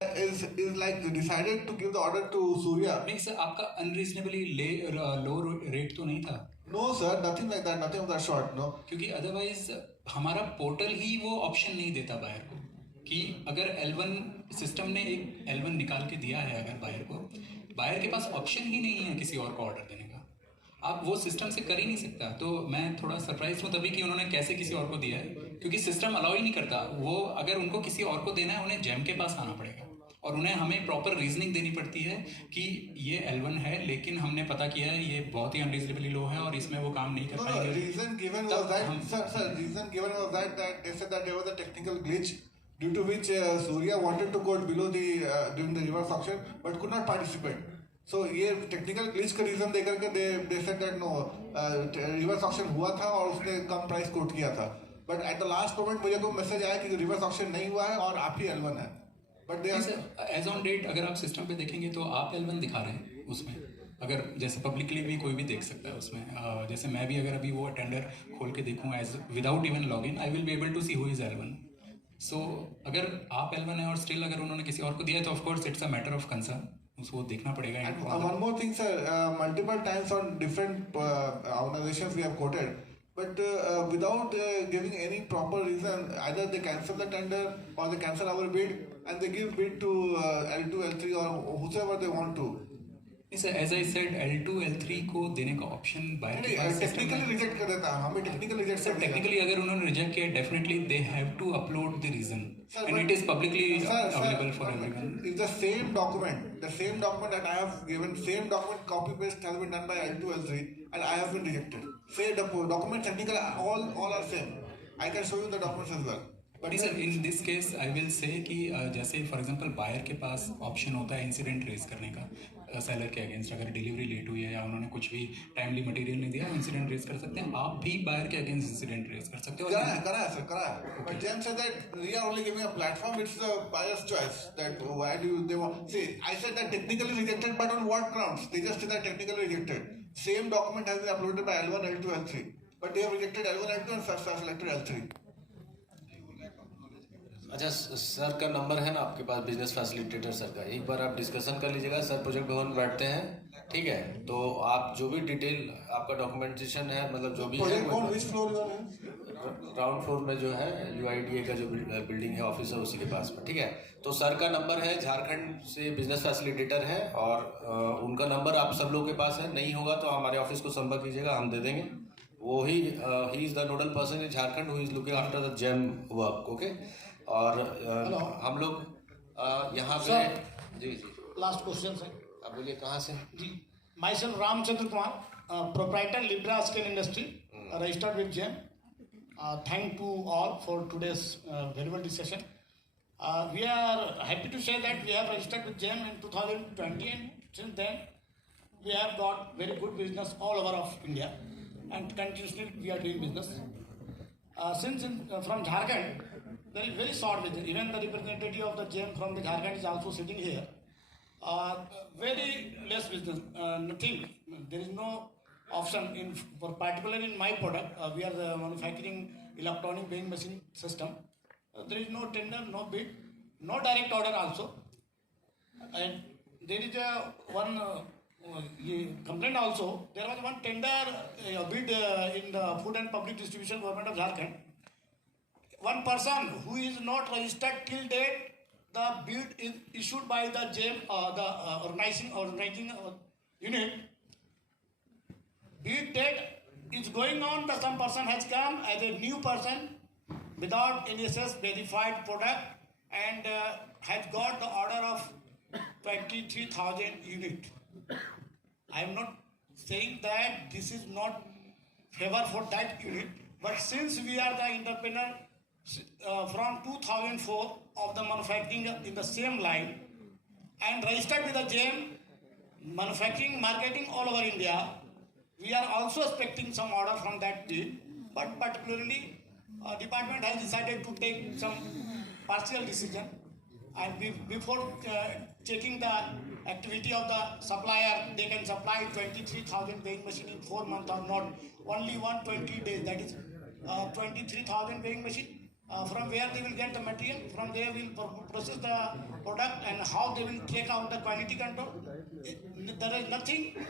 is like decided to give the order to Surya. नहीं सर, आपका अनरीजनेबली लो रेट तो नहीं था? No sir, nothing like that, nothing of that sort. No. क्योंकि अदरवाइज हमारा पोर्टल ही वो ऑप्शन नहीं देता बायर को कि अगर L1 सिस्टम ने एक L1 निकाल के दिया है अगर बायर को, बायर के पास ऑप्शन ही नहीं है किसी और को ऑर्डर देने का, आप वो सिस्टम से कर ही नहीं सकता। तो मैं थोड़ा सरप्राइज हूँ तभी कि उन्होंने कैसे किसी और को दिया है, क्योंकि सिस्टम अलाउ ही नहीं करता। वो अगर उनको किसी और को देना है उन्हें जेम के पास आना पड़ेगा और उन्हें हमें प्रॉपर रीजनिंग देनी पड़ती है कि ये L1 है लेकिन हमने पता किया है ये बहुत ही अनरीजनेबली लो है और इसमें वो काम नहीं कर पाएंगे। Reason given was that reason given was that they said that there was a technical glitch due to which Surya wanted to go below the during the reverse auction but could not participate. So ये technical glitch का reason देकर के they said that no reverse auction हुआ था और उसने कम price quote किया था, but at the last moment मुझे को मैसेज आया कि reverse auction नहीं हुआ है और आप ही L1 है। बट एज ऑन डेट अगर आप सिस्टम पे देखेंगे तो आप L1 दिखा रहे हैं उसमें, अगर जैसे पब्लिकली भी कोई भी देख सकता है उसमें। जैसे मैं भी अगर अभी वो टेंडर खोल के देखूँ as without even log in, I will be able to see who is L1। So अगर आप L1 है और स्टिल अगर उन्होंने किसी और को दिया है तो of course it's a matter of concern, उसको देखना पड़ेगा। One more thing sir, multiple times on different organisations we have quoted, but without giving any proper reason, either they cancel the tender or they cancel our bid and they give bid to L2, L3 or whoever they want to. As I said L2, L3 को देने का option buyer के पास technically reject कर देता है, हमें technically reject कर टेक्निकली अगर उन्होंने रिजेक्ट किया definitely they have to upload the reason and it is publicly available for everyone. If the same document that I have given, same document copy paste has been done by L2, L3 and I have been rejected. Say the document technical all are same. I can show you the documents as well. But sir in this case I will say कि जैसे for example buyer के पास ऑप्शन होता है incident raise करने का सेलर के अगेंस्ट, अगर delivery late हुई है या उन्होंने कुछ भी टाइमली मटेरियल नहीं दिया इंसिडेंट रेज कर सकते हैं। आप भी बायर के अगेंस्ट इंसिडेंट रेज कर सकते हो। करा है but GeM said that we are only giving a platform, it's the buyer's choice that why do they want. See I said that technically rejected but on what grounds? They just said that technically rejected. Same document has been uploaded by L1, L2, L3 but they have rejected L1, L2 and selected L3। अच्छा सर का नंबर है ना आपके पास, business facilitator sir का, एक बार आप डिस्कशन कर लीजिएगा। सर प्रोजेक्ट भवन में बैठते हैं, ठीक है? तो आप जो भी डिटेल आपका डॉक्यूमेंटेशन है, मतलब जो भी है, ग्राउंड फ्लोर में जो है UIDA का जो बिल्डिंग है ऑफिस है उसी के पास में, ठीक है? तो सर का नंबर है, झारखंड से बिजनेस फैसिलिटेटर है और उनका नंबर आप सब लोगों के पास है। नहीं होगा तो हमारे ऑफिस को संपर्क कीजिएगा, हम दे देंगे। वो he is the nodal person in Jharkhand who is looking after the GeM work, okay? और हम लोग यहाँ पे जी लास्ट क्वेश्चन सर, आप बोलिए कहाँ से? जी myself Ramchandra Kumar, proprietor Libra scale industry, registered with GeM. Thank to all for today's valuable discussion. We are happy to say that we have registered with GEM in 2020 and since then we have got very good business all over of India and continuously we are doing business. Since from Jharkhand there is very short business, even the representative of the GEM from the Jharkhand is also sitting here. Very less business, nothing, there is no option in for particularly in my product. We are manufacturing electronic weighing machine system. There is no tender, no bid, no direct order also, and there is one complaint also. There was one tender bid in the food and public distribution government of Jharkhand. One person who is not registered till date, the bid is issued by the GEM, the organizing unit. Bid date is going on, the some person has come as a new person without NSS verified product and has got the order of 23,000 unit. I am not saying that this is not favor for that unit, but since we are the entrepreneur from 2004 of the manufacturing in the same line and registered with the GEM, manufacturing, marketing all over India, we are also expecting some order from that bid, but particularly department has decided to take some partial decision and before checking the activity of the supplier, they can supply 23,000 weighing machine in 4 months or not, only 120 days, that is 23,000 weighing machine. From where they will get the material, from there we will process the product and how they will take out the quality control. There is nothing